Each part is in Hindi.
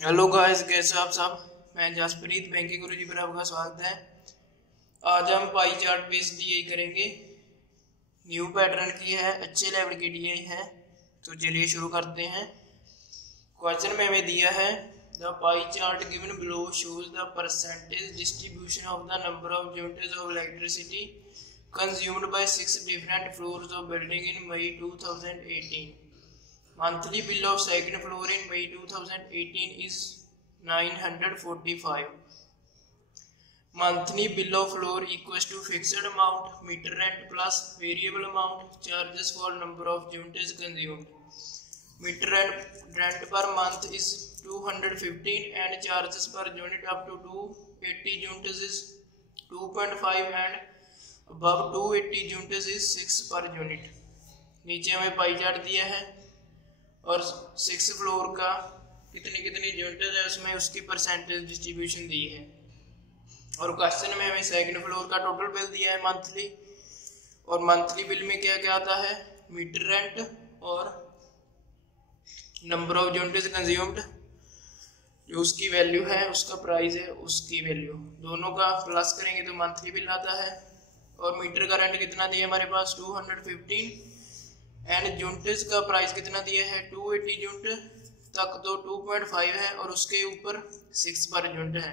हेलो गाइस, कैसे आप सब। मैं जसप्रीत बैंकिंग गुरुजी पर आपका स्वागत है। आज हम पाई चार्ट बेस्ड डीआई करेंगे। न्यू पैटर्न की है, अच्छे लेवल की डीआई है। तो चलिए शुरू करते हैं। क्वेश्चन में हमें दिया है the pie chart given below shows the percentage distribution of the number of units of electricity consumed by 6 different floors of building in May 2018। Monthly bill of second floor in May 2018 is 945. Monthly bill of floor equals to fixed amount meter rent plus variable amount charges for number of units consumed. Meter rent per month is 215 and charges per unit up to 280 units is 2.5 and above 280 units is 6 per unit. नीचे हमें पाई चार्ट दिया है और 6 फ्लोर का कितनी यूनिट है उसमें उसकी परसेंटेज डिस्ट्रीब्यूशन दी है। और क्वेश्चन में हमें सेकंड फ्लोर का टोटल बिल दिया है मंथली, और मंथली बिल में क्या क्या आता है, मीटर रेंट और नंबर ऑफ यूनिट्स कंज्यूम्ड, जो उसकी वैल्यू है, उसका प्राइस है, उसकी वैल्यू दोनों का प्लस करेंगे तो मंथली बिल आता है। और मीटर का रेंट कितना दिया हमारे पास 215 एंड यूनिट्स का प्राइस कितना दिया है 280 यूनिट तक तो 2.5 है और उसके ऊपर 6 पर यूनिट है।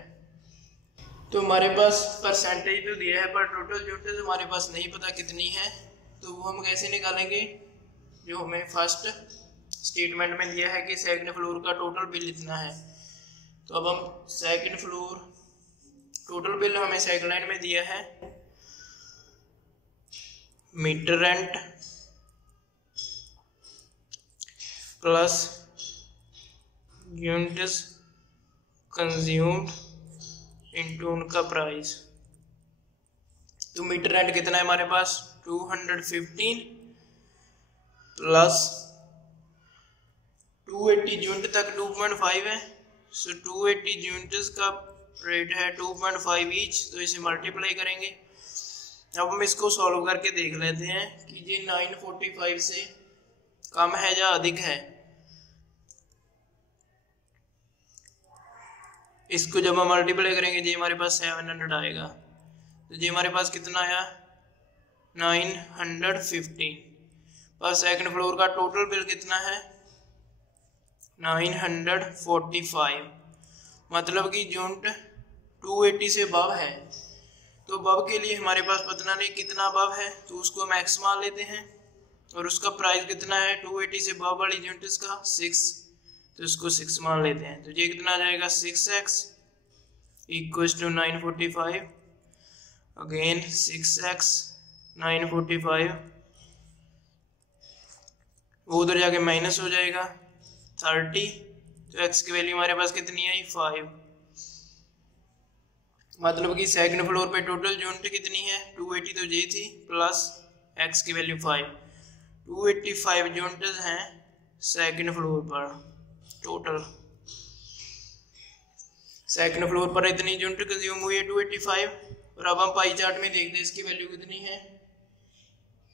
तो हमारे पास परसेंटेज तो दिया है पर टोटल यूनिट हमारे पास नहीं पता कितनी है, तो वो हम कैसे निकालेंगे। जो हमें फर्स्ट स्टेटमेंट में दिया है कि सेकंड फ्लोर का टोटल बिल इतना है, तो अब हम सेकंड फ्लोर टोटल बिल हमें सेकंड लाइन में दिया है meter rent plus units consumed into उनका प्राइस। तो मीटर रेंट कितना है हमारे पास 215 प्लस 280 यूनिट तक 2.5 है, सो 280 यूनिट्स का रेट है 2.5 ईच, तो इसे मल्टीप्लाई करेंगे। अब हम इसको सॉल्व करके देख लेते हैं कि ये 945 से कम है या अधिक है। इसको जब हम मल्टीप्लाई करेंगे जी हमारे पास 700 आएगा, तो जी हमारे पास कितना आया 915। पर सेकंड फ्लोर का टोटल बिल कितना है 945, मतलब कि यूनिट 280 से अबव है। तो अबव के लिए हमारे पास पता नहीं कितना अबव है, तो उसको हम एक्स मान लेते हैं, और उसका प्राइस कितना है 280 से अबव वाली यूनिट्स का 6, तो इसको 6 मान लेते हैं। तो ये कितना आ जाएगा 6x equals to 945, again 6x 945, वो उधर जाके माइनस हो जाएगा 30, तो x की वैल्यू हमारे पास कितनी आई 5, मतलब कि सेकंड फ्लोर पे टोटल यूनिट कितनी है 280 तो ये थी प्लस x की वैल्यू 5, 285 यूनिट्स हैं सेकंड फ्लोर पर टोटल। सेकंड फ्लोर पर इतनी यूनिट कंज्यूम हुई है 285, और अब हम पाई चार्ट में देखते हैं इसकी वैल्यू कितनी है।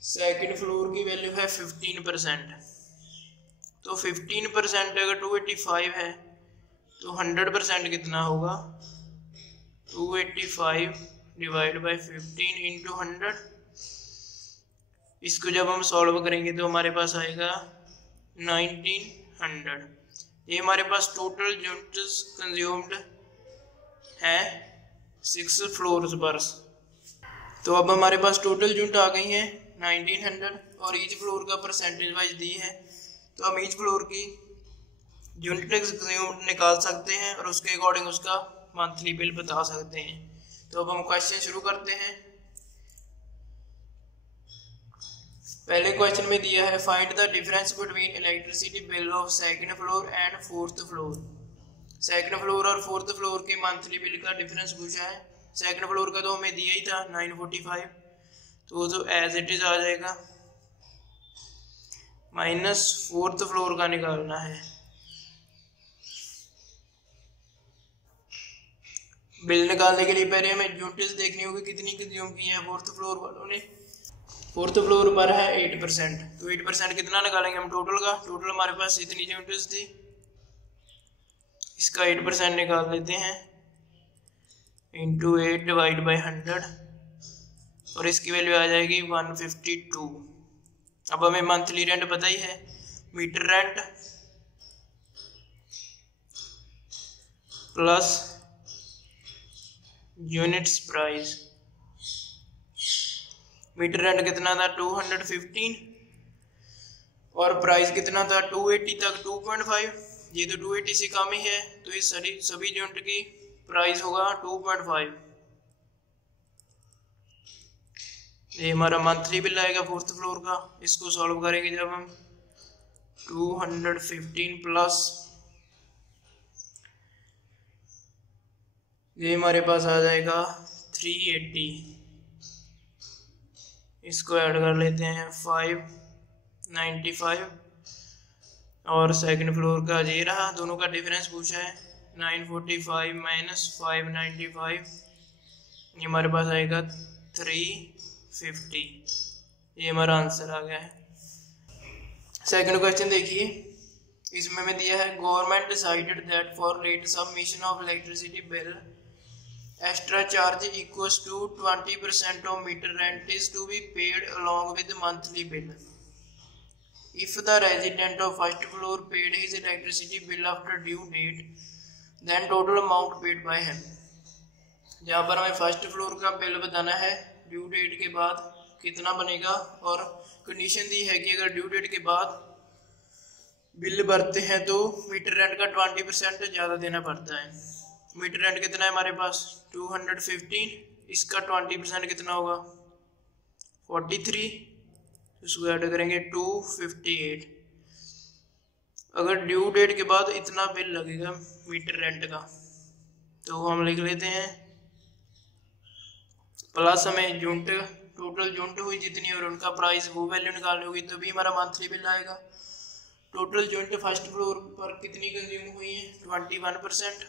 सेकंड फ्लोर की वैल्यू है 15%, तो 15% अगर 285 है तो 100% कितना होगा 285 डिवाइड बाई 15 इंटू 100। इसको जब हम सॉल्व करेंगे तो हमारे पास आएगा 1900। ये हमारे पास टोटल यूनिट्स कंज्यूम्ड है 6 फ्लोर्स पर। तो अब हमारे पास टोटल यूनिट आ गई है 1900 और ईच फ्लोर का परसेंटेज वाइज दी है, तो हम ईच फ्लोर की यूनिट कंज्यूम्ड निकाल सकते हैं और उसके अकॉर्डिंग उसका मंथली बिल बता सकते हैं। तो अब हम क्वेश्चन शुरू करते हैं। पहले क्वेश्चन में दिया है find the difference between electricity bill of second floor and fourth floor. Second floor और फोर्थ फ्लोर के मंथली बिल का डिफरेंस पूछा है। सेकंड फ्लोर का तो हमें दिया ही था 945, तो वो तो एज इट इज आ जाएगा, माइनस फोर्थ फ्लोर का निकालना है। बिल निकालने के लिए पहले हमें यूनिट्स देखनी होगी कितनी कंज्यूम की है फोर्थ फ्लोर वालों ने। फोर्थ फ्लोर पर है 8%, तो 8% कितना निकालेंगे हम टोटल का। टोटल हमारे पास इतनी यूनिट्स थी, इसका 8% निकाल लेते हैं, इंटू 8 डिवाइड बाई 100 और इसकी वैल्यू आ जाएगी 152। अब हमें मंथली रेंट पता ही है, meter rent plus units price. Meter rent कितना था 215 और प्राइस कितना था 280 तक 2.5, ये तो 280 से कम ही है, तो इस सभी यूनिट की प्राइस होगा 2.5। ये हमारा मंथली बिल आएगा फोर्थ फ्लोर का। इसको सॉल्व करेंगे जब हम 215 प्लस ये हमारे पास आ जाएगा 380, इसको ऐड कर लेते हैं 595 और सेकंड फ्लोर का ये रहा, दोनों का डिफरेंस पूछा है 945 माइनस 595, ये हमारे पास आएगा 350। ये हमारा आंसर आ गया है। सेकंड क्वेश्चन देखिए, इसमें हमें दिया है government decided that for late submission of electricity bill extra charge equals to 20% of meter rent is to be paid along with monthly bill. If the resident of first floor paid his electricity bill after due date, then total amount paid by him. जहाँ पर हमें फर्स्ट फ्लोर का बिल बताना है ड्यू डेट के बाद कितना बनेगा, और कंडीशन दी है कि अगर ड्यू डेट के बाद बिल भरते हैं तो मीटर रेंट का 20% ज़्यादा देना पड़ता है। मीटर रेंट कितना है हमारे पास 215, इसका 20% कितना होगा 43, इसको ऐड करेंगे 258। अगर ड्यू डेट के बाद इतना बिल लगेगा मीटर रेंट का तो हम लिख लेते हैं प्लस हमें यूनिट टोटल यूनिट हुई जितनी और उनका प्राइस वो वैल्यू निकालनी होगी, तो भी हमारा मंथली बिल आएगा। टोटल यूनिट फर्स्ट फ्लोर पर कितनी कंज्यूम हुई है 21%,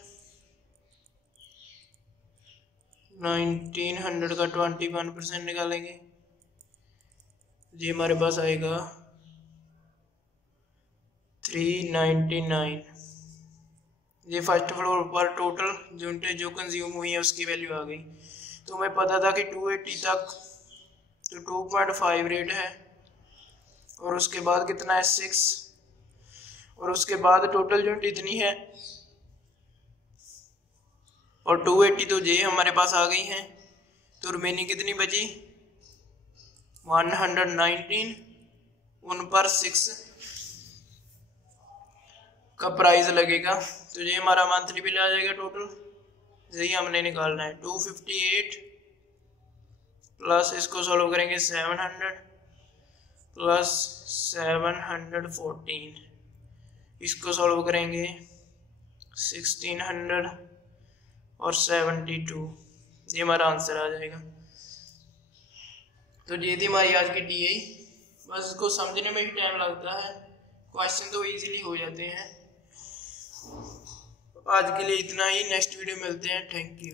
1900 का 21% निकालेंगे, ये हमारे पास आएगा 399। ये फर्स्ट फ्लोर पर टोटल यूनिट जो कंज्यूम हुई है उसकी वैल्यू आ गई। तो हमें पता था कि 280 तक तो 2.5 रेट है और उसके बाद कितना है 6 और उसके बाद टोटल यूनिट इतनी है और 280 तो ये हमारे पास आ गई हैं, तो रिमेनिंग कितनी बची 119, उन पर 6 का प्राइस लगेगा, तो ये हमारा मंथली बिल आ जाएगा। टोटल यही हमने निकालना है 258 प्लस इसको सॉल्व करेंगे 700 प्लस 714, इसको सॉल्व करेंगे 1600 और 72, ये हमारा आंसर आ जाएगा। तो ये थी हमारी आज की DI। बस इसको समझने में ही टाइम लगता है, क्वेश्चन तो इजीली हो जाते हैं। आज के लिए इतना ही, नेक्स्ट वीडियो मिलते हैं। Thank you.